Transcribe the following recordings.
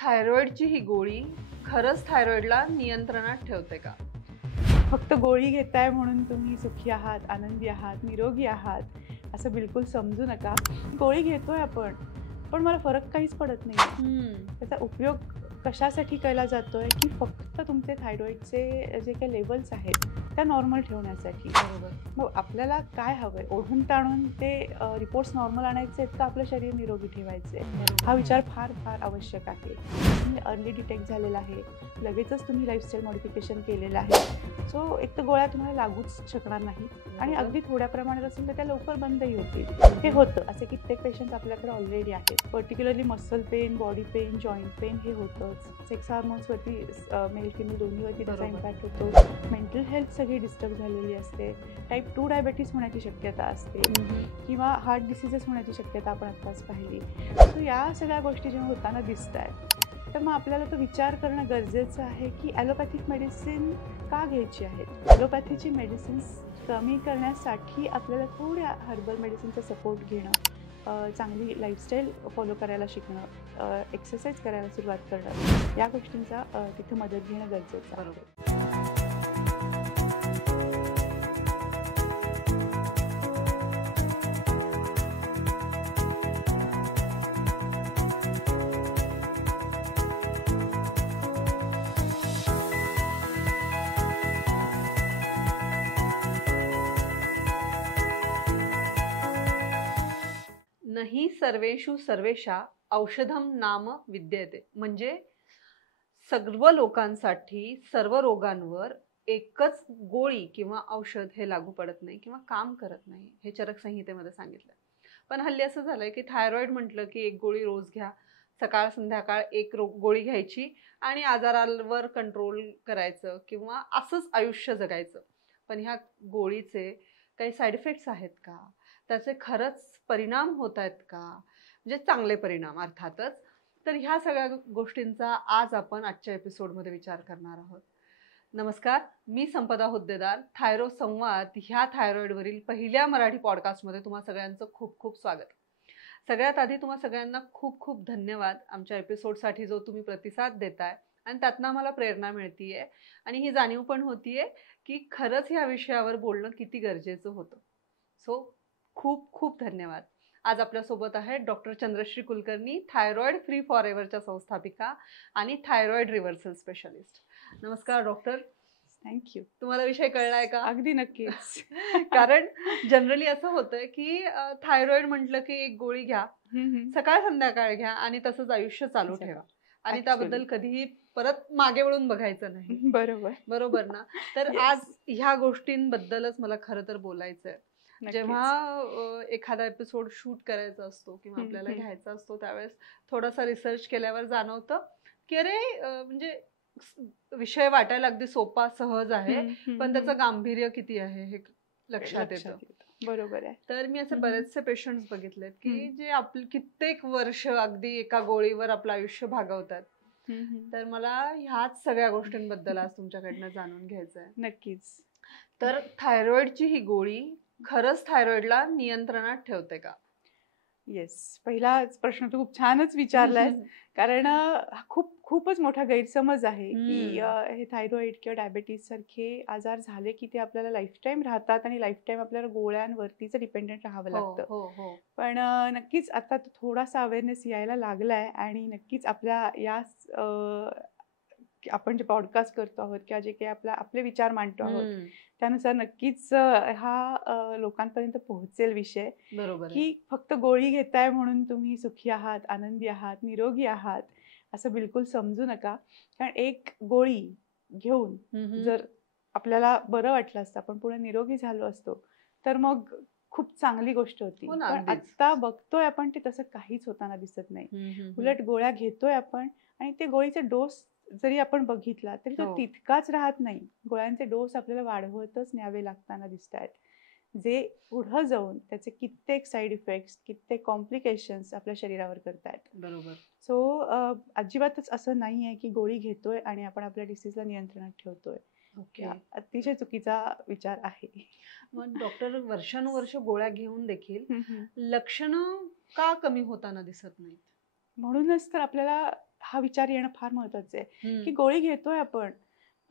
थायरॉइडची ही गोळी खरंच थायरॉइडला नियंत्रणात ठेवते का? फक्त गोळी घेताय म्हणून तुम्ही सुखी आहात, आनंदी आहात, निरोगी आहात असं बिलकुल समजू नका. गोळी घेतोय आपण, पण मला फरक काहीच पडत नाही. त्याचा उपयोग कशासाठी केला जातोय की फक्त तुमचे थायरॉइडचे जे काही लेवल्स आहेत त्या नॉर्मल ठेवण्यासाठी. बरोबर. मग आपल्याला काय हवंय? ओढून ताणून ते रिपोर्ट्स नॉर्मल आणायचे आहेत का आपलं शरीर निरोगी ठेवायचे? हा विचार फार फार आवश्यक आहे. म्हणजे अर्ली डिटेक्ट झालेला आहे, लगेचच तुम्ही लाईफस्टाईल मॉडिफिकेशन केलेलं आहे, सो एक तर गोळ्या तुम्हाला लागूच शकणार नाही आणि अगदी थोड्या प्रमाणात असेल तर त्या लवकर बंदही होतील. हे होतं. असे कित्येक पेशंट आपल्याकडे ऑलरेडी आहेत. Particularly muscle pain, body pain, joint pain हे होतंच. सेक्स हार्मोन्सवरती मेल फिमेल दोन्हीवरती त्याचा इम्पॅक्ट होतो. मेंटल हेल्थ सगळी डिस्टर्ब झालेली असते. टाईप 2 डायबेटीस होण्याची शक्यता असते किंवा हार्ट डिसीजेस होण्याची शक्यता आपण आत्ताच पाहिली. सो या सगळ्या गोष्टी जेव्हा होताना दिसत आहेत तर मग आपल्याला तो विचार करणं गरजेचं आहे की ॲलोपॅथिक मेडिसिन का घ्यायची आहेत. ॲलोपॅथीची मेडिसिन्स कमी करण्यासाठी आपल्याला थोड्या हर्बल मेडिसिनचा सपोर्ट घेणं, चांगली लाईफस्टाईल फॉलो करायला शिकणं, एक्सरसाइज करायला सुरुवात करणं, या गोष्टींचा तिथं मदत घेणं गरजेचं आहे. नाही सर्वेषु सर्वेषा औषधम नाम विद्यते. म्हणजे सर्व लोकांसाठी सर्व रोगांवर एकच गोळी किंवा औषध हे लागू पडत नाही किंवा काम करत नाही, हे चरक संहितेमध्ये सांगितलं. पण हल्ली असं झालंय की थायरॉइड म्हटलं की एक गोळी रोज घ्या, सकाळ संध्याकाळ एक गोळी घ्यायची आणि आजारावर कंट्रोल करायचं किंवा असंच आयुष्य जगायचं. पण ह्या गोळीचे काही साईड इफेक्ट्स आहेत का? त्याचे खरंच परिणाम होत आहेत का? म्हणजे चांगले परिणाम अर्थातच. तर ह्या सगळ्या गोष्टींचा आज आपण आजच्या एपिसोडमध्ये विचार करणार आहोत. नमस्कार, मी संपदा हुद्देदार. थायरो संवाद ह्या थायरॉइडवरील पहिल्या मराठी पॉडकास्टमध्ये तुम्हा सगळ्यांचं खूप खूप स्वागत. सगळ्यात आधी तुम्हा सगळ्यांना खूप खूप धन्यवाद आमच्या एपिसोडसाठी जो तुम्ही प्रतिसाद देताय आणि त्यातनं आम्हाला प्रेरणा मिळतीये आणि ही जाणीव पण होतीये की खरंच ह्या विषयावर बोलणं किती गरजेचं होतं. सो खूप खूप धन्यवाद. आज आपल्यासोबत आहे doctor Chandrashree Kulkarni, thyroid free फॉरएव्हरच्या संस्थापिका आणि थायरॉइड रिव्हर्सल स्पेशलिस्ट. नमस्कार डॉक्टर. थँक्यू. तुम्हाला विषय कळलाय का? अगदी नक्कीच. कारण जनरली असं होतंय की थायरॉइड म्हटलं की एक गोळी घ्या, सकाळ संध्याकाळ घ्या आणि तसंच आयुष्य चालू ठेवा आणि त्याबद्दल कधीही परत मागे वळून बघायचं नाही. बरोबर ना? तर आज ह्या गोष्टींबद्दलच मला खरं तर बोलायचंय. जेव्हा एखादा एपिसोड शूट करायचा असतो किंवा आपल्याला घ्यायचा असतो त्यावेळेस थोडासा रिसर्च केल्यावर जाणवतं की अरे म्हणजे विषय वाटायला अगदी सोपा सहज आहे, पण त्याचं गांभीर्य किती आहे हे लक्षात येतं. बरोबर आहे. तर मी असे बरेचसे पेशंट्स बघितलेत की जे आपले कित्येक वर्ष अगदी एका गोळीवर आपलं आयुष्य भागवतात. तर मला ह्याच सगळ्या गोष्टींबद्दल आज तुमच्याकडनं जाणून घ्यायचं आहे. नक्कीच. तर थायरॉइडची ही गोळी खरंच थायरॉइडला नियंत्रणात ठेवते का? येस, पहिला प्रश्न तू खूप छानच विचारलाय. कारण खूपच मोठा गैरसमज आहे की हे थायरॉइड किंवा डायबेटीस सारखे आजार झाले की ते आपल्याला लाईफटाईम राहतात आणि लाईफटाईम आपल्याला गोळ्यांवरतीच डिपेंडेंट राहावं लागतं. पण नक्कीच आता थोडासा अवेअरनेस यायला लागलाय आणि नक्कीच आपल्या या आपण जे पॉडकास्ट करतो आहोत किंवा जे काही आपले विचार मांडतो आहोत त्यानुसार नक्कीच हा लोकांपर्यंत पोहोचेल विषय. बरोबर की फक्त गोळी घेताय म्हणून तुम्ही सुखी आहात, आनंदी आहात, निरोगी आहात असं बिलकुल समजू नका. कारण एक गोळी घेऊन जर आपल्याला बरं वाटलं असतं, आपण पुढे निरोगी झालो असतो तर मग खूप चांगली गोष्ट होती. पण आता बघतोय आपण ते तसं काहीच होताना दिसत नाही. उलट गोळ्या घेतोय आपण आणि ते गोळीचे डोस जरी आपण बघितला तरी तो तितकाच राहत नाही. गोळ्यांचे डोस आपल्याला वाढवतच न्यावे लागताना दिसत आहेत, जे पुढे जाऊन त्याचे कित्येक साईड इफेक्ट्स, कित्येक कॉम्प्लिकेशन्स आपल्या शरीरावर करतायत. बरोबर. सो अजिबातच असं नाही आहे की गोळी घेतोय आणि आपण आपल्या डिसीजला नियंत्रणात ठेवतोय. अतिशय चुकीचा विचार आहे. मग डॉक्टर वर्षानुवर्ष गोळ्या घेऊन देखील लक्षणं का कमी होताना दिसत नाहीत? म्हणूनच तर आपल्याला हा विचार येणं फार महत्वाचं आहे की हम्म. गोळी घेतोय आपण,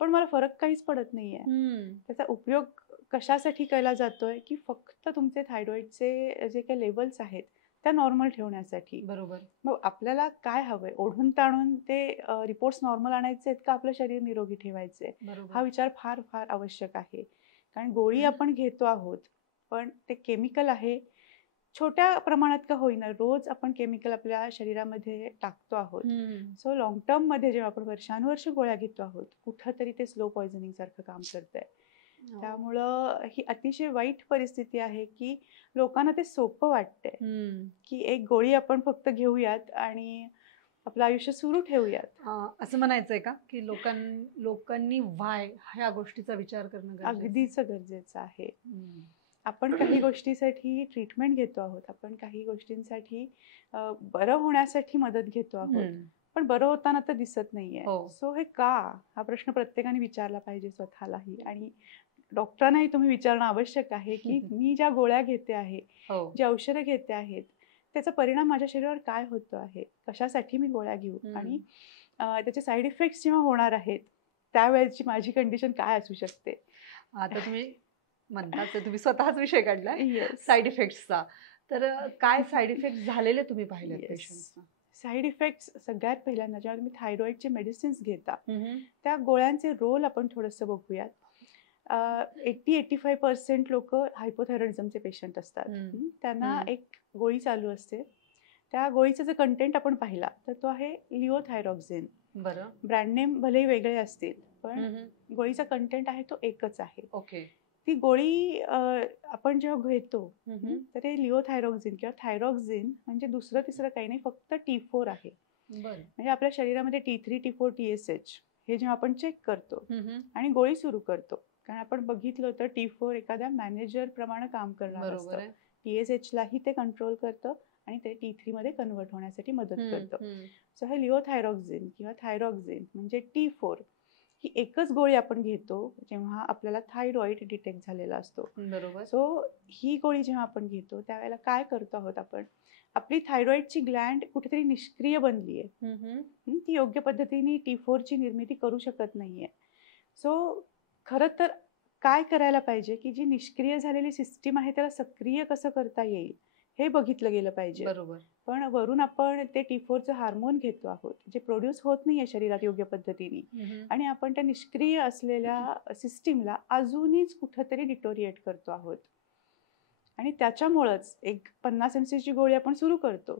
पण मला फरक काहीच पडत नाहीये. हम्म. त्याचा उपयोग कशासाठी केला जातोय की फक्त तुमचे थायरॉइडचे जे काही लेवल्स आहेत त्या नॉर्मल ठेवण्यासाठी. बरोबर. मग आपल्याला काय हवंय, ओढून ताणून ते रिपोर्ट्स नॉर्मल आणायचे आहेत का आपलं शरीर निरोगी ठेवायचंय, बरोबर. हा विचार फार फार आवश्यक आहे. कारण गोळी आपण घेतो आहोत, पण ते केमिकल आहे. छोट्या प्रमाणात का होईना रोज आपण केमिकल आपल्या शरीरामध्ये टाकतो आहोत. हम्म. सो लॉंग टर्म मध्ये जेव्हा आपण वर्षानुवर्ष गोळ्या घेतो आहोत, कुठंतरी ते स्लो पॉयझनिंग सारखं काम करतंय. हो. त्यामुळं ही अतिशय वाईट परिस्थिती आहे की लोकांना ते सोपं वाटतंय हम्म. की एक गोळी आपण फक्त घेऊयात आणि आपलं आयुष्य सुरू ठेवूयात. असं म्हणायचंय का की लोकांनी व्हाय ह्या गोष्टीचा विचार करणं गरजेचं आहे? अगदीच गरजेचं आहे. हम्म. आपण काही गोष्टीसाठी ट्रीटमेंट घेतो आहोत, आपण काही गोष्टींसाठी बरं होण्यासाठी मदत घेतो आहोत, हम्म. पण बरं होताना तर दिसत नाहीये. हो. सो हे का, हा प्रश्न प्रत्येकाने विचारला पाहिजे स्वतःलाही. आणि डॉक्टरांनाही तुम्ही विचारणं आवश्यक आहे की मी ज्या गोळ्या घेते आहे, हो. जी औषधं घेते आहेत, त्याचा परिणाम माझ्या शरीरावर काय होतो आहे, कशासाठी मी गोळ्या घेऊ, आणि त्याचे साईड इफेक्ट्स जेव्हा होणार आहेत त्यावेळेची माझी कंडिशन काय असू शकते. आता तुम्ही म्हणतात ते तुम्ही स्वतःच विषय काढला येस. साईड इफेक्ट्सचा. तर काय साईड इफेक्ट झालेले तुम्ही पाहिले पेशंट्सना? साईड इफेक्ट्स सगळ्यात पहिल्यांदा जेव्हा तुम्ही थायरॉइडचे मेडिसिन्स घेता हम्म. त्या गोळ्यांचे रोल आपण थोडंसं बघूयात. 80-85% लोक हायपोथायरॉइडिझमचे पेशंट असतात. त्यांना एक गोळी चालू असते, त्या गोळीचा जर कंटेंट आपण पाहिला तर तो आहे लिओथायरॉक्झिन. बरं. ब्रँड नेम भलेही वेगळे असतील, पण गोळीचा कंटेंट आहे तो एकच आहे. ओके. ती गोळी आपण जेव्हा घेतो तर हे लिओथायरॉक्झिन किंवा थायरॉक्झिन म्हणजे दुसरं तिसरं काही नाही, फक्त T4 आहे. बरं. म्हणजे आपल्या शरीरामध्ये T3, T4, TSH हे जेव्हा आपण चेक करतो आणि गोळी सुरू करतो, कारण आपण बघितलं तर T4 एखाद्या मॅनेजर प्रमाणे काम करणार असतं, TSH लाही ते कंट्रोल करतं आणि ते T3 मध्ये कन्वर्ट होण्यासाठी मदत करतं. सो हे लिओथायरॉक्झिन किंवा थायरॉक्झिन म्हणजे T4 ही एकच गोळी आपण घेतो जेव्हा आपल्याला थायरॉइड डिटेक्ट झालेला असतो. बरोबर. सो ही गोळी जेव्हा आपण घेतो त्यावेळेला काय करतो आहोत आपण, आपली थायरॉइडची ग्लँड कुठेतरी निष्क्रिय बनली आहे, ती योग्य पद्धतीने T4 ची निर्मिती करू शकत नाहीये. सो खरं तर काय करायला पाहिजे की जी निष्क्रिय झालेली सिस्टीम आहे त्याला सक्रिय कसं करता येईल हे बघितलं गेलं पाहिजे. बरोबर. पण वरून आपण ते T4चं हार्मोन घेतो आहोत जे प्रोड्यूस होत नाहीये शरीरात योग्य पद्धतीने, आणि आपण त्या निष्क्रिय असलेल्या सिस्टीमला अजूनच कुठंतरी डिटोरिएट करतो आहोत. आणि त्याच्यामुळंच एक 50 mc ची गोळी आपण सुरू करतो,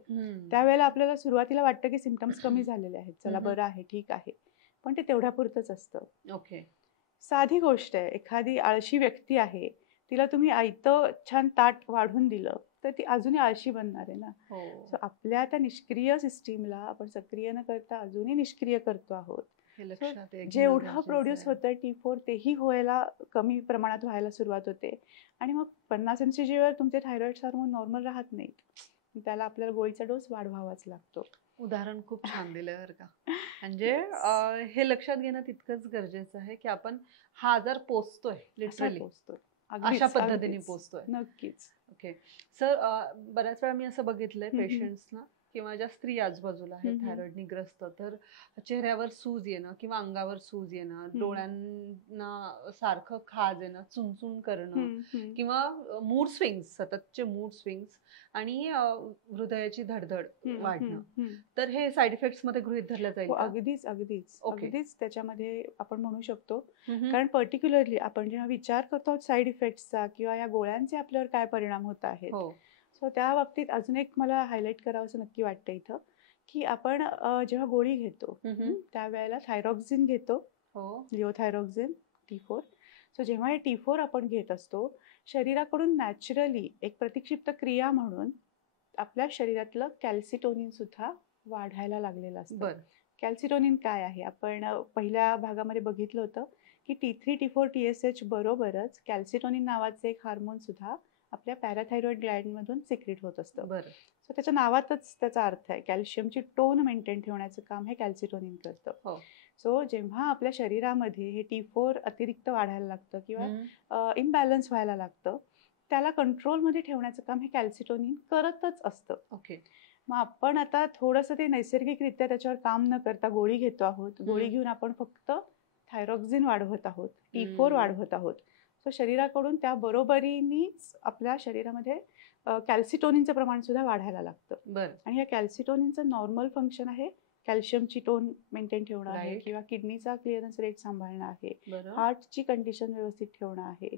त्यावेळेला आपल्याला सुरुवातीला वाटतं की सिम्पटम्स कमी झालेले आहेत, चला बरं आहे, ठीक आहे, पण ते तेवढ्यापुरतंच असतं. ओके. साधी गोष्ट आहे, एखादी आळशी व्यक्ती आहे, तिला तुम्ही आयतं छान ताट वाढून दिलं तर ती अजूनही आळशी बनणार आहे ना. सो आपल्या त्या निष्क्रिय सिस्टीमला आपण सक्रिय न करता अजूनही निष्क्रिय करतो आहोत. जेवढं प्रोड्यूस होतं T4 तेही व्हायला कमी प्रमाणात व्हायला सुरुवात होते, आणि मग 50 mc वर तुमचे थायरॉइड हार्मोन नॉर्मल राहत नाहीत, त्याला आपल्याला गोळीचा डोस वाढवावाच लागतो. उदाहरण खूप छान दिलं बरं का. म्हणजे हे लक्षात घेणं तितकंच गरजेचं आहे की आपण हा आजार पोचतोय, लिटरली अशा पद्धतीने पोचतोय. नक्कीच. ओके सर, बऱ्याच वेळा मी असं बघितलंय पेशंट्सना किंवा ज्या स्त्री आजूबाजूला आहेत थायरॉइडनी ग्रस्त, तर चेहऱ्यावर सूज येणं किंवा अंगावर सूज येणं, डोळ्यांना सारखं खाज येणं, चुणचुण करणं किंवा मूड स्विंग्स, सततचे मूड स्विंग्स आणि हृदयाची धडधड वाढणं, तर हे साईड इफेक्ट्स मध्ये गृहीत धरलं जाईल? अगदीच अगदीच अगदीच त्याच्यामध्ये आपण म्हणू शकतो. कारण पर्टिक्युलरली आपण जेव्हा विचार करतो साईड इफेक्ट्सचा किंवा या गोळ्यांचे आपल्यावर काय परिणाम होत आहेत, सो त्या बाबतीत अजून एक मला हायलाईट करावं असं नक्की वाटतं इथं, की आपण जेव्हा गोळी घेतो त्यावेळेला थायरॉक्झिन घेतो, लिओथायरॉक्झिन T4. सो जेव्हा हे T4 आपण घेत असतो, शरीराकडून नॅचरली एक प्रतिक्षिप्त क्रिया म्हणून आपल्या शरीरातलं कॅल्सिटोनिन सुद्धा वाढायला लागलेलं असतं. कॅल्सिटोनिन काय आहे, आपण पहिल्या भागामध्ये बघितलं होतं की T3, T4, TSH बरोबरच कॅल्सिटोनिन नावाचे एक हार्मोन सुद्धा आपल्या पॅराथायरॉइड ग्लँडमधून सिक्रेट होत असतं. सो त्याच्या नावातच त्याचा अर्थ आहे, कॅल्शियमची टोन मेंटेन ठेवण्याचं काम हे कॅल्सिटोनिन करतं. सो जेव्हा आपल्या शरीरामध्ये हे T4 अतिरिक्त वाढायला लागतं किंवा इम्बॅलन्स व्हायला लागतं, त्याला कंट्रोलमध्ये ठेवण्याचं काम हे कॅल्सिटोनिन करतच असतं. मग आपण आता थोडंसं ते नैसर्गिकरित्या त्याच्यावर काम न करता गोळी घेतो आहोत. गोळी घेऊन आपण फक्त थायरॉक्सिन वाढवत आहोत, T4 वाढवत आहोत. सो शरीराकडून त्या बरोबरीनेच आपल्या शरीरामध्ये कॅल्सिटोनिनचं प्रमाण सुद्धा वाढायला लागतं. आणि या कॅल्सिटोनिनचं नॉर्मल फंक्शन आहे कॅल्शियमची टोन मेंटेन ठेवणं आहे, किंवा किडनीचा क्लिअरन्स रेट सांभाळणं आहे, हार्टची कंडिशन व्यवस्थित ठेवणं आहे,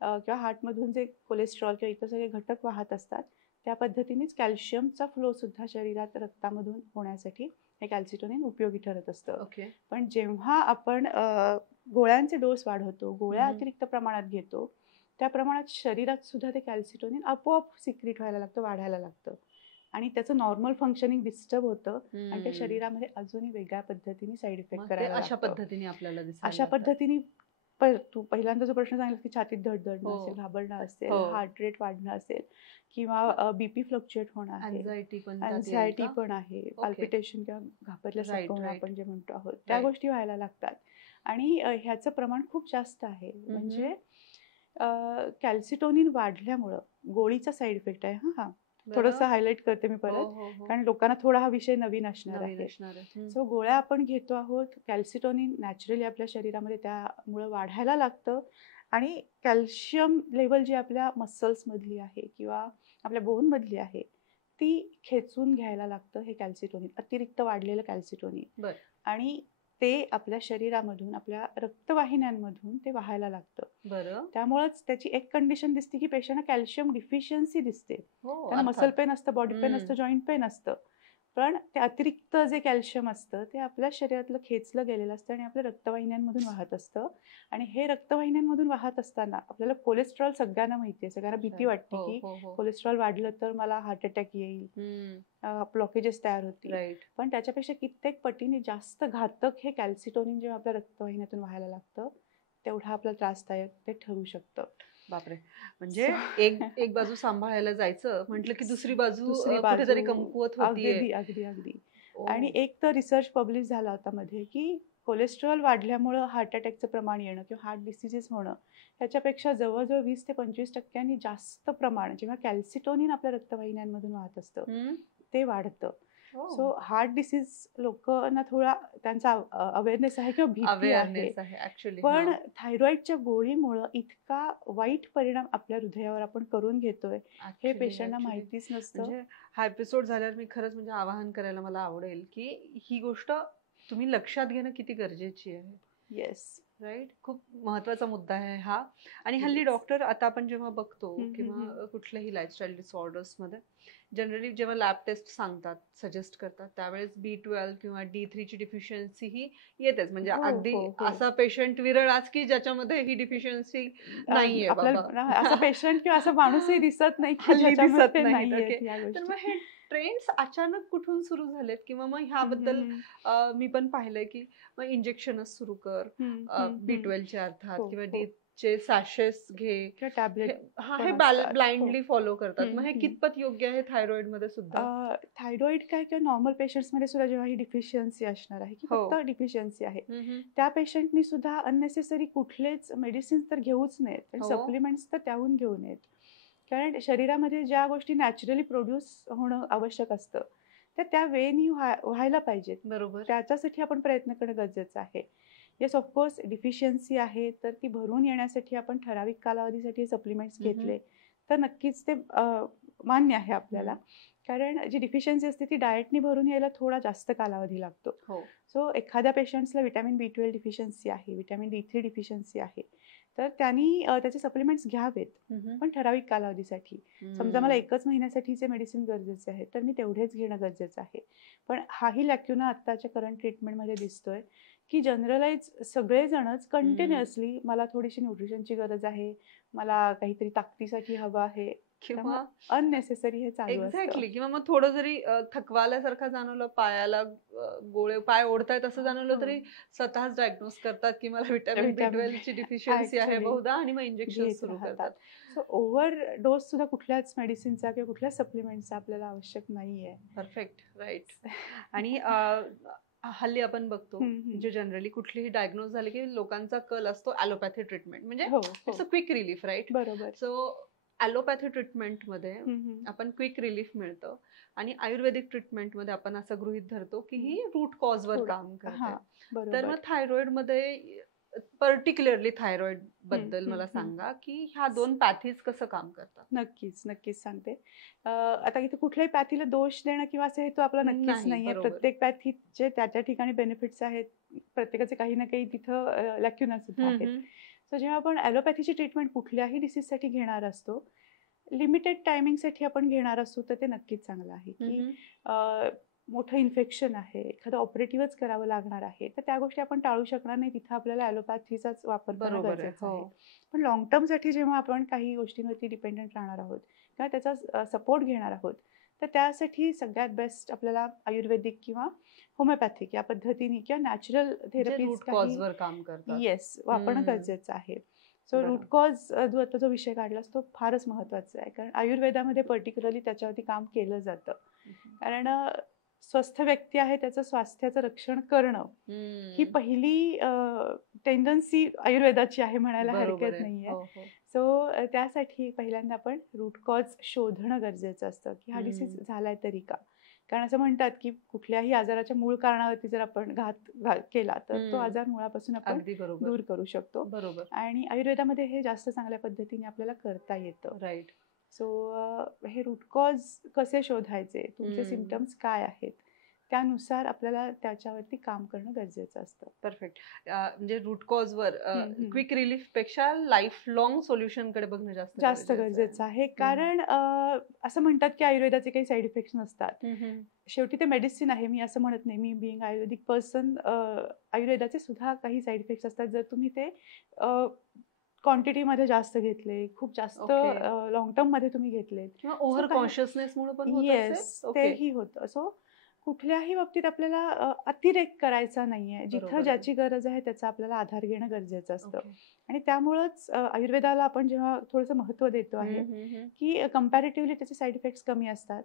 किंवा हार्टमधून जे कोलेस्ट्रॉल किंवा इतर सगळे घटक वाहत असतात त्या पद्धतीनेच कॅल्शियमचा फ्लो सुद्धा शरीरात रक्तामधून होण्यासाठी हे कॅल्सिटोनिन उपयोगी ठरत असतं. पण जेव्हा आपण गोळ्यांचे डोस वाढवतो, गोळ्या अतिरिक्त प्रमाणात घेतो, त्या प्रमाणात शरीरात सुद्धा ते कॅल्सिटोनिन आपोआप सिक्रीट व्हायला लागतं, वाढायला लागतं, आणि त्याचं नॉर्मल फंक्शनिंग डिस्टर्ब होतं, आणि ते शरीरामध्ये अजूनही वेगळ्या पद्धतीने साईड इफेक्ट करायला अशा पद्धतीने आपल्याला अशा पद्धतीने तू पहिल्यांदा जो प्रश्न सांगितला की छातीत धडधडणं असेल, घाबरणं असेल, हार्ट रेट वाढणं असेल, किंवा बीपी फ्लक्च्युएट होणं आहे, अँझायटी पण आहे, पाल्पिटेशन किंवा घाबरल्यासारखं होणं आपण जे म्हणतो आहोत, त्या गोष्टी व्हायला लागतात. आणि ह्याचं प्रमाण खूप जास्त आहे. म्हणजे कॅल्सिटोनिन वाढल्यामुळं गोळीचा साईड इफेक्ट आहे. हा थोडंसं हायलाइट करते मी परत, कारण लोकांना थोडा हा विषय नवीन असणार आहे. सो गोळ्या आपण घेतो आहोत, कॅल्सिटोनिन नॅचरली आपल्या शरीरामध्ये त्यामुळं वाढायला लागतं, आणि कॅल्शियम लेवल जी आपल्या मसल्समधली आहे किंवा आपल्या बोनमधली आहे ती खेचून घ्यायला लागतं हे कॅल्सिटोनिन, अतिरिक्त वाढलेलं कॅल्सिटोनिन, आणि ते आपल्या शरीरामधून, आपल्या रक्तवाहिन्यांमधून ते व्हायला लागतं. त्यामुळेच त्याची एक कंडिशन दिसते की पेशंटला कॅल्शियम डिफिशियन्सी दिसते. त्यांना मसल पेन असतं, बॉडी पेन असतं, जॉईंट पेन असतं, पण ते अतिरिक्त जे कॅल्शियम असतं ते आपल्या शरीरातलं खेचलं गेलेलं असतं आणि आपल्या रक्तवाहिन्यांमधून वाहत असतं. आणि हे रक्तवाहिन्यांमधून वाहत असताना आपल्याला कोलेस्ट्रॉल सगळ्यांना माहिती आहे, सगळ्यांना भीती वाटते की कोलेस्ट्रॉल वाढलं तर मला हार्ट अटॅक येईल, ब्लॉकेजेस तयार होतील. पण त्याच्यापेक्षा कित्येक पटीने जास्त घातक हे कॅल्सिटोनिन जेव्हा आपल्या रक्तवाहिन्यातून व्हायला लागतं तेवढा आपला त्रासदायक ते ठरू शकतं. बापरे, म्हणजे एक बाजू सांभाळायला जायचं म्हटलं की दुसरी बाजू कुठेतरी कमकुवत होतीये. अगदी अगदी अगदी. आणि एक तर रिसर्च पब्लिश झाला होता मध्ये की कोलेस्ट्रॉल वाढल्यामुळं हार्ट अटॅकचं प्रमाण येणं किंवा हार्ट डिसिजेस होणं ह्याच्यापेक्षा जवळजवळ 20 ते 25% जास्त प्रमाण जेव्हा कॅल्सिटोनिन आपल्या रक्तवाहिन्यांमधून वाहत असतं ते वाढतं. सो हार्ट डिसीज लोकांना थोडा त्यांचा अवेअरनेस आहे किंवा भीती आहे, पण थायरॉइडच्या गोळीमुळं इतका वाईट परिणाम आपल्या हृदयावर आपण करून घेतोय हे पेशंटला माहितीच नसतं. म्हणजे हा एपिसोड झाल्यावर मी खरंच म्हणजे आवाहन करायला मला आवडेल की ही गोष्ट तुम्ही लक्षात घेणं किती गरजेची आहे. येस, राईट, खूप महत्वाचा मुद्दा आहे हा. आणि हल्ली डॉक्टर आता आपण जेव्हा बघतो किंवा कुठल्याही लाईफस्टाईल डिसऑर्डर्स मध्ये जनरली जेव्हा लॅब टेस्ट सांगतात, सजेस्ट करतात, त्यावेळेस B12 किंवा D3 ची डिफिशियन्सी ही येतेच. म्हणजे अगदी असा पेशंट विरळ आज की ज्याच्यामध्ये ही डिफिशियन्सी नाहीये. असा पेशंट किंवा असा माणूसही दिसत नाही की ज्याच्यामध्ये नाहीये. तर मग हे ट्रेंड्स अचानक कुठून सुरू झालेत, किंवा मग ह्याबद्दल मी पण पाहिलंय की मग इंजेक्शनच सुरू कर B12 चे अर्थात, किंवा D चे सॅशेस घे, टॅबलेट, हे ब्लाइंडली फॉलो करतात. मग हे कितपत योग्य आहे थायरॉइड मध्ये सुद्धा? थायरॉइड काय किंवा नॉर्मल पेशंट्स मध्ये सुद्धा जेव्हा ही डिफिशियन्सी असणार आहे की फक्त डिफिशियन्सी आहे त्या पेशंटनी सुद्धा अननेसेसरी कुठलेच मेडिसिन तर घेऊच नयेत आणि सप्लिमेंट्स तर त्याहून घेऊ नयेत. कारण शरीरामध्ये ज्या गोष्टी नॅचरली प्रोड्यूस होणं आवश्यक असतं त्या वेळेनी व्हायला पाहिजेत. बरोबर, त्याच्यासाठी आपण प्रयत्न करणं गरजेचं आहे. येस, ऑफकोर्स डिफिशियन्सी आहे तर ती भरून येण्यासाठी आपण ठराविक कालावधीसाठी सप्लिमेंट्स घेतले तर नक्कीच ते मान्य आहे आपल्याला. कारण जी डिफिशियन्सी असते ती डाएटनी भरून यायला थोडा जास्त कालावधी लागतो. सो एखाद्या पेशंट्सला व्हिटॅमिन B12 डिफिशियन्सी आहे, व्हिटॅमिन D3 डिफिशियन्सी आहे, तर त्यांनी त्याचे सप्लिमेंट्स घ्यावेत, पण ठराविक कालावधीसाठी. समजा मला 1 महिन्यासाठीचे मेडिसिन गरजेचे आहे तर मी तेवढेच घेणं गरजेचं आहे. पण हाही लॅक्युना आत्ताच्या करंट ट्रीटमेंटमध्ये दिसतोय की जनरलाइज सगळेजणच कंटिन्युअसली मला थोडीशी न्यूट्रिशनची गरज आहे, मला काहीतरी ताकदीसाठी हवं आहे, किंवा अननेसेसरी हे चालू असतं. एक्झॅक्टली. किंवा मग थोडं जरी थकवाल्यासारखं जाणवलं, पायाला पाय ओढतायत असं जाणवलं तरी स्वतःच डायग्नोज करतात की मला व्हिटॅमिन B12 ची डिफिशियन्सी आहे बहुधा, आणि मग इंजेक्शन सुरू करतात. सो ओव्हर डोस सुद्धा कुठल्याच मेडिसिनचा किंवा कुठल्याच सप्लिमेंटचा आपल्याला आवश्यक नाहीये. Perfect, right. आणि हल्ली आपण बघतो जे जनरली कुठलीही डायग्नोज झाले की लोकांचा कल असतो ॲलोपॅथी ट्रीटमेंट, म्हणजे it's a quick relief, right? बरोबर. सो ॲलोपॅथी ट्रीटमेंटमध्ये आपण क्विक रिलीफ मिळतं आणि आयुर्वेदिक ट्रीटमेंटमध्ये आपण असं गृहीत धरतो की ही रूट कॉजवर काम करते. तर मग थायरॉइडमध्ये पर्टिक्युलरली थायरॉइड बद्दल मला सांगा की ह्या 2 पॅथीज कसं काम करतात. नक्कीच सांगते. आता इथे कुठल्याही पॅथीला दोष देणं किंवा असं हे तो आपला नक्कीच नाहीये. प्रत्येक पॅथीचे त्या ठिकाणी बेनिफिट्स आहेत, प्रत्येकाचे काही ना काही तिथं लॅक्युना सुद्धा आहेत. सो जेव्हा आपण ॲलोपॅथीची ट्रीटमेंट कुठल्याही डिसीजसाठी घेणार असतो, लिमिटेड टायमिंगसाठी आपण घेणार असतो, तर ते नक्कीच चांगलं आहे की मोठं इन्फेक्शन आहे, एखादं ऑपरेटिव्हच करावं लागणार आहे, तर त्या गोष्टी आपण टाळू शकणार नाही. तिथं आपल्याला ॲलोपॅथीचाच वापर करणं गरजेचं आहे. पण लॉंग टर्मसाठी जेव्हा आपण काही गोष्टींवरती डिपेंडंट राहणार आहोत किंवा त्याचा सपोर्ट घेणार आहोत, तर त्यासाठी सगळ्यात बेस्ट आपल्याला आयुर्वेदिक किंवा होमिओपॅथिक या पद्धतीने किंवा नॅचरल थेरपीज काम करतात येस वापरणं गरजेचं आहे. सो रूट कॉज जो विषय काढलास तो फारच महत्त्वाचा आहे, कारण आयुर्वेदामध्ये पर्टिक्युलरली त्याच्यावरती काम केलं जातं. कारण स्वस्थ व्यक्ती आहे त्याचं स्वास्थ्याचं रक्षण करणं ही पहिली टेंडन्सी आयुर्वेदाची आहे म्हणायला हरकत नाहीये. सो त्यासाठी पहिल्यांदा आपण रूट कॉज शोधणं गरजेचं असतं की हा डिसीज झालाय तरी का. कारण असं म्हणतात की कुठल्याही आजाराच्या मूळ कारणावरती जर आपण घात केला तर तो आजार मुळापासून आपण दूर करू शकतो. आणि आयुर्वेदामध्ये हे जास्त चांगल्या पद्धतीने आपल्याला करता येतं. राईट. सो हे रूट कॉज कसे शोधायचे, तुमचे सिम्पटम्स काय आहेत, त्यानुसार आपल्याला त्याच्यावरती काम करणं गरजेचं असतं. परफेक्ट. म्हणजे रूट कॉजवर क्विक रिलीफ पेक्षा लाईफ लॉंग सोल्युशन कडे बघणं जास्त गरजेचं आहे. कारण असं म्हणतात की आयुर्वेदाचे काही साईड इफेक्ट्स नसतात. शेवटी ते मेडिसिन आहे, मी असं म्हणत नाही. मी बिईंग आयुर्वेदिक पर्सन, आयुर्वेदाचे सुद्धा काही साईड इफेक्ट्स असतात. जर तुम्ही ते क्वांटिटीमध्ये जास्त घेतले, खूप जास्त लॉंग टर्म मध्ये तुम्ही घेतले किंवा ओव्हर कॉन्शियसनेसमुळे पण होत असेल. येस, तेही होतं. सो कुठल्याही बाबतीत आपल्याला अतिरेक करायचा नाहीये. जिथं ज्याची गरज आहे त्याचा आपल्याला आधार घेणं गरजेचं असतं. आणि त्यामुळंच आयुर्वेदाला आपण जेव्हा थोडंसं महत्त्व देतो आहे की कम्पॅरेटिव्हली त्याचे साईड इफेक्ट्स कमी असतात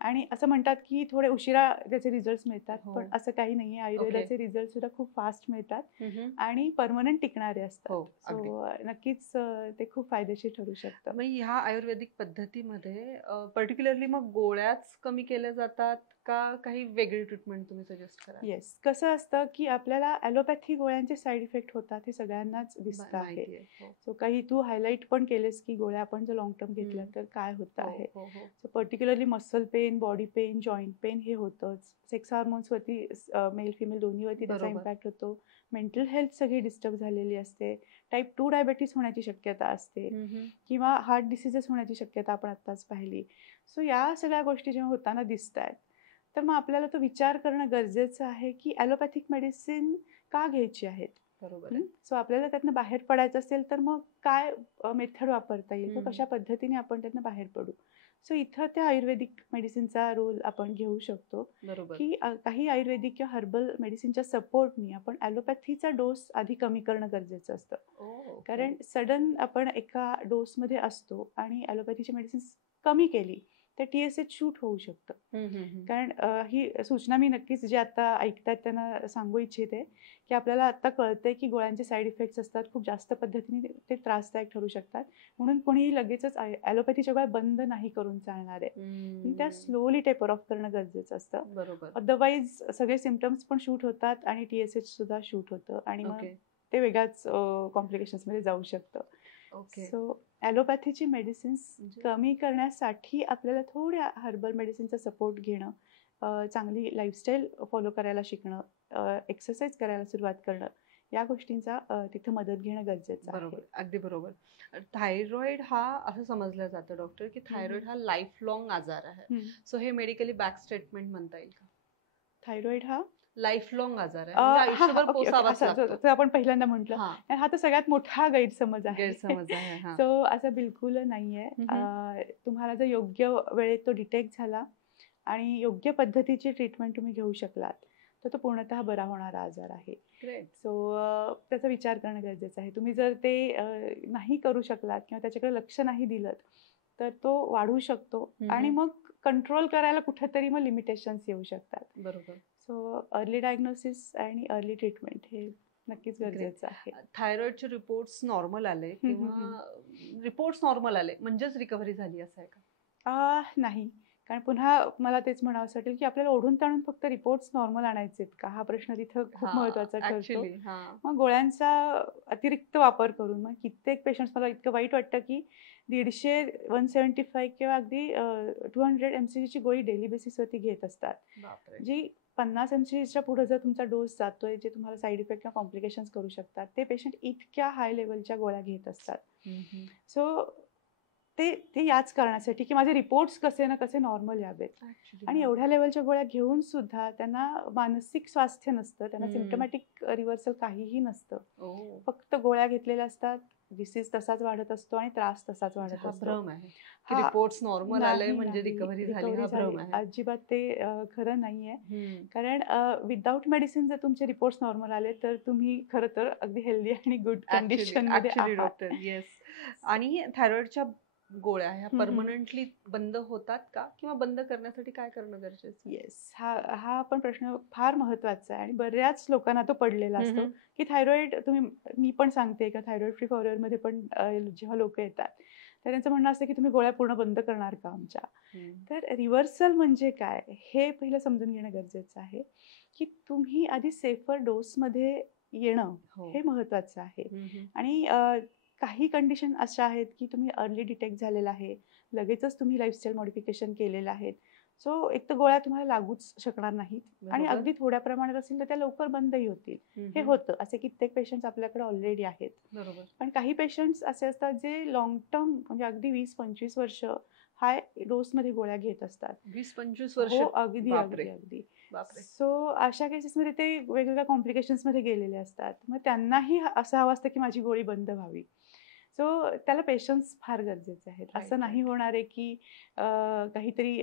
आणि असं म्हणतात की थोडे उशिरा त्याचे रिझल्ट्स मिळतात. पण असं काही नाहीये. आयुर्वेदाचे रिझल्ट सुद्धा खूप फास्ट मिळतात आणि परमनंट टिकणारे असतात. सो नक्कीच ते खूप फायदेशीर ठरू शकतं. मग ह्या आयुर्वेदिक पद्धतीमध्ये पर्टिक्युलरली मग गोळ्याच कमी केल्या जातात का काही वेगळी ट्रीटमेंट तुम्ही सजेस्ट कराल? येस, कसं असतं की आपल्याला ॲलोपॅथी गोळ्यांचे साईड इफेक्ट होतात हे सगळ्यांनाच दिसतं आहे. सो काही तू हायलाईट पण केलेस की गोळ्या आपण जर लॉंग टर्म घेतल्या तर काय होतं आहे. So particularly muscle pain, body pain, joint pain हे होतंच. सेक्स हार्मोन्सवरती मेल फिमेल दोन्हीवरती त्याचा इम्पॅक्ट होतो. मेंटल हेल्थ सगळी डिस्टर्ब झालेली असते. टाईप 2 डायबेटीस होण्याची शक्यता असते किंवा हार्ट डिसीजेस होण्याची शक्यता आपण आत्ताच पाहिली. सो या सगळ्या गोष्टी जेव्हा होताना दिसत आहेत तर मग आपल्याला तो विचार करणं गरजेचं आहे की ॲलोपॅथिक मेडिसिन का घ्यायची आहेत. बरोबर. सो आपल्याला त्यातनं बाहेर पडायचं असेल तर मग काय मेथड वापरता येईल, तर कशा पद्धतीने आपण त्यातनं बाहेर पडू. सो इथं त्या आयुर्वेदिक मेडिसिनचा रोल आपण घेऊ शकतो की काही आयुर्वेदिक किंवा हर्बल मेडिसिनच्या सपोर्टनी आपण ॲलोपॅथीचा डोस आधी कमी करणं गरजेचं असतं. कारण सडन आपण एका डोसमध्ये असतो आणि ॲलोपॅथीची मेडिसिन्स कमी केली तर TSH शूट होऊ शकतं. कारण ही सूचना मी नक्कीच जे आता ऐकतात त्यांना सांगू इच्छिते की आपल्याला आता कळतंय की गोळ्यांचे साईड इफेक्ट्स असतात, खूप जास्त पद्धतीने ते त्रासदायक ठरू शकतात. म्हणून कोणीही लगेचच ॲलोपॅथीच्या गोळ्या बंद नाही करून चालणार आहे. त्या स्लोली टेपर ऑफ करणं गरजेचं असतं. बरोबर. अदरवाईज सगळे सिम्पटम्स पण शूट होतात आणि TSH सुद्धा शूट होतं आणि मग ते वेगळ्याच कॉम्प्लिकेशन्समध्ये जाऊ शकतं. सो ॲलोपॅथीची मेडिसिन्स कमी करण्यासाठी आपल्याला थोड्या हर्बल मेडिसिनचा सपोर्ट घेणं, चांगली लाईफस्टाईल फॉलो करायला शिकणं, एक्सरसाइज करायला सुरुवात करणं, या गोष्टींचा तिथं मदत घेणं गरजेचं आहे. अगदी बरोबर. थायरॉइड हा असं समजलं जातं डॉक्टर की थायरॉइड हा लाईफ लॉंग आजार आहे. सो हे मेडिकली बॅक स्टेटमेंट म्हणता येईल का? थायरॉइड हा लाईफ लॉंग आजार आहे. आपण पहिल्यांदा म्हटलं, हा तर सगळ्यात मोठा गैरसमज आहे. सो असं बिलकुल नाहीये. तुम्हाला जर योग्य वेळेत तो डिटेक्ट झाला आणि योग्य पद्धतीची ट्रीटमेंट तुम्ही घेऊ शकलात तर तो पूर्णतः बरा होणारा आजार आहे. सो त्याचा विचार करणं गरजेचं आहे. तुम्ही जर ते नाही करू शकलात किंवा त्याच्याकडे लक्ष नाही दिलं तर तो वाढू शकतो आणि मग कंट्रोल करायला कुठेतरी मग लिमिटेशन्स येऊ शकतात. बरोबर. सो अर्ली डायग्नोसिस आणि अर्ली ट्रीटमेंट हे नक्कीच गरजेचं आहे. थायरॉइडचे रिपोर्ट्स नॉर्मल आले किंवा रिपोर्ट्स नॉर्मल आले म्हणजेच रिकव्हरी झाली असं आहे का? नाही, कारण पुन्हा मला तेच म्हणावंसं वाटेल की आपल्याला ओढून ताणून फक्त रिपोर्ट्स नॉर्मल आणायचे आहेत का, हा प्रश्न तिथं खूप महत्त्वाचा ठरतो. ॲक्च्युली मग गोळ्यांचा अतिरिक्त वापर करून मग कित्येक पेशंट्स, मला इतकं वाईट वाटतं की 150, 175 किंवा अगदी 200 mcg ची गोळी डेली बेसिसवरती घेत असतात, बापरे. जी 50 mcgच्या पुढे जर तुमचा डोस जातोय, जे तुम्हाला साईड इफेक्ट किंवा कॉम्प्लिकेशन्स करू शकतात, ते पेशंट इतक्या हाय लेवलच्या गोळ्या घेत असतात. सो ते याच कारणासाठी की माझे रिपोर्ट्स कसे ना कसे नॉर्मल यावेत. आणि एवढ्या लेवलच्या गोळ्या घेऊन सुद्धा त्यांना मानसिक स्वास्थ्य नसतं, त्यांना सिम्प्टमॅटिक रिव्हर्सल काहीही नसतं. फक्त गोळ्या घेतलेल्या असतात, डिसीज तसाच वाढत असतो आणि त्रास तसाच वाढत असतो. भ्रम आहे. रिपोर्ट्स नॉर्मल आले म्हणजे रिकव्हरी झाली, हा भ्रम आहे. अजिबात ते खरं नाहीये. कारण विदाउट मेडिसिन जर तुमचे रिपोर्ट्स नॉर्मल आले तर तुम्ही खरं तर अगदी हेल्दी आणि गुड कंडिशन मध्ये आहात. Doctor, yes. आणि थायरॉइडच्या गोळ्या ह्या परमनंटली बंद होतात का, किंवा बंद करण्यासाठी काय करणं गरजेचं? येस, हा पण प्रश्न फार महत्वाचा आहे आणि बऱ्याच लोकांना तो पडलेला असतो की थायरॉइड, मी पण सांगते का थायरॉइड फ्री फॉरएव्हर मध्ये पण जेव्हा लोक येतात तर त्यांचं म्हणणं असतं की तुम्ही गोळ्या पूर्ण बंद करणार का आमच्या. तर रिव्हर्सल म्हणजे काय हे पहिलं समजून घेणं गरजेचं आहे की तुम्ही आधी सेफर डोसमध्ये येणं हे महत्वाचं आहे. आणि काही कंडिशन अशा आहेत की तुम्ही अर्ली डिटेक्ट झालेला आहे, लगेचच तुम्ही लाईफस्टाईल मॉडिफिकेशन केलेलं आहे, सो एक तर गोळ्या तुम्हाला लागूच शकणार नाहीत आणि अगदी थोड्या प्रमाणात असेल तर त्या लवकर बंदही होतील. हे होतं, असे कित्येक पेशंट्स आपल्याकडे ऑलरेडी आहेत. पण काही पेशंट्स असे असतात जे लॉंग टर्म म्हणजे अगदी 20-25 वर्ष हाय डोसमध्ये गोळ्या घेत असतात. 20-25 वर्ष? हो, अगदी अगदी अगदी. सो अशा केसेसमध्ये ते वेगवेगळ्या कॉम्प्लिकेशन्समध्ये गेलेले असतात. मग त्यांनाही असं हवं असतं की माझी गोळी बंद व्हावी. सो त्याला पेशन्स फार गरजेचे आहेत. असं नाही होणार आहे की काहीतरी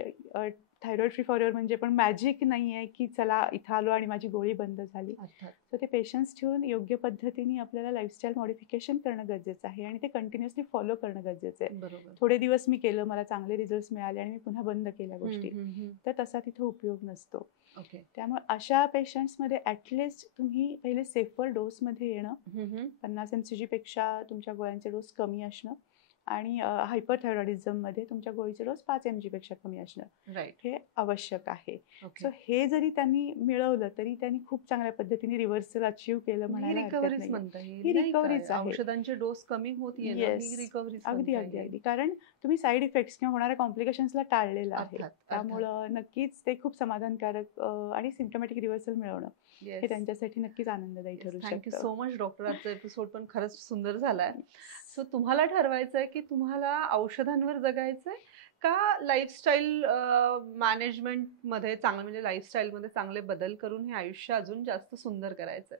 थायरॉइड फ्री फॉरएव्हर म्हणजे पण मॅजिक नाही आहे की चला इथं आलो आणि माझी गोळी बंद झाली. सो ते पेशन्स ठेवून योग्य पद्धतीने आपल्याला लाईफस्टाईल मॉडिफिकेशन करणं गरजेचं आहे आणि ते कंटिन्युअसली फॉलो करणं गरजेचं आहे. थोडे दिवस मी केलं, मला चांगले रिझल्ट्स मिळाले आणि मी पुन्हा बंद केल्या गोष्टी, तर तसा तिथे उपयोग नसतो. त्यामुळे अशा पेशंट्समध्ये ॲटलिस्ट तुम्ही पहिले सेफर डोसमध्ये येणं, 50 mcg पेक्षा तुमच्या गोळ्यांचे डोस कमी असणं आणि हायपरथायरॉइडिझममध्ये तुमच्या गोळीचे डोस 5 mg पेक्षा कमी असणं हे आवश्यक आहे. सो हे जरी त्यांनी मिळवलं तरी त्यांनी खूप चांगल्या पद्धतीने रिव्हर्सल अचीव्ह केलं म्हणायला हरकत नाही. ही रिकव्हरीच आहे. औषधांचे डोस कमी होत अगदी अगदी अगदी. कारण तुम्ही साईड इफेक्ट्स किंवा होणाऱ्या कॉम्प्लिकेशन्सला टाळलेलं आहे. त्यामुळं नक्कीच ते खूप समाधानकारक आणि सिम्प्टमॅटिक रिव्हर्सल मिळवणं हे त्यांच्यासाठी नक्कीच आनंददायी ठरू शकतं. Thank you so much doctor. आजचा एपिसोड पण खरंच सुंदर झालाय. सो तुम्हाला ठरवायचं आहे की तुम्हाला औषधांवर जगायचंय का लाईफस्टाईल मॅनेजमेंटमध्ये चांगलं, म्हणजे लाईफस्टाईलमध्ये चांगले बदल करून हे आयुष्य अजून जास्त सुंदर करायचंय.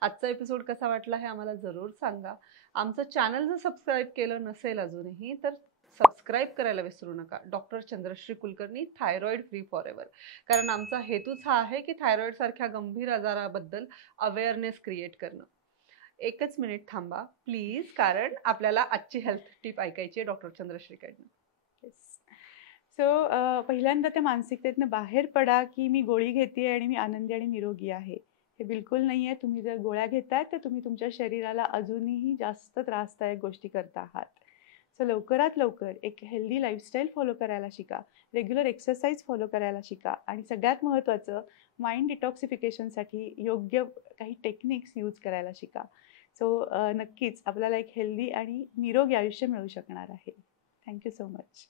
आजचा एपिसोड कसा वाटला हे आम्हाला जरूर सांगा. आमचं चॅनल जर सबस्क्राईब केलं नसेल अजूनही तर सबस्क्राईब करायला विसरू नका. Doctor Chandrashree Kulkarni, thyroid free forever. कारण आमचा हेतूच हा आहे की थायरॉइड सारख्या गंभीर आजाराबद्दल अवेअरनेस क्रिएट करणं. एकच मिनिट थांबा प्लीज, कारण आपल्याला आजची हेल्थ टिप ऐकायची आहे डॉक्टर चंद्रश्रीकडनं. सो पहिल्यांदा त्या मानसिकतेतनं बाहेर पडा की मी गोळी घेते आणि मी आनंदी आणि निरोगी आहे. हे बिलकुल नाही आहे. तुम्ही जर गोळ्या घेताय तर तुम्ही तुमच्या शरीराला अजूनही जास्त त्रासदायक गोष्टी करता आहात. सो लवकरात लवकर एक हेल्दी लाईफस्टाईल फॉलो करायला शिका, रेग्युलर एक्सरसाइज फॉलो करायला शिका आणि सगळ्यात महत्त्वाचं माइंड डिटॉक्सिफिकेशनसाठी योग्य काही टेक्निक्स यूज करायला शिका. सो नक्कीच आपल्याला एक हेल्दी आणि निरोगी आयुष्य मिळू शकणार आहे. Thank you so much.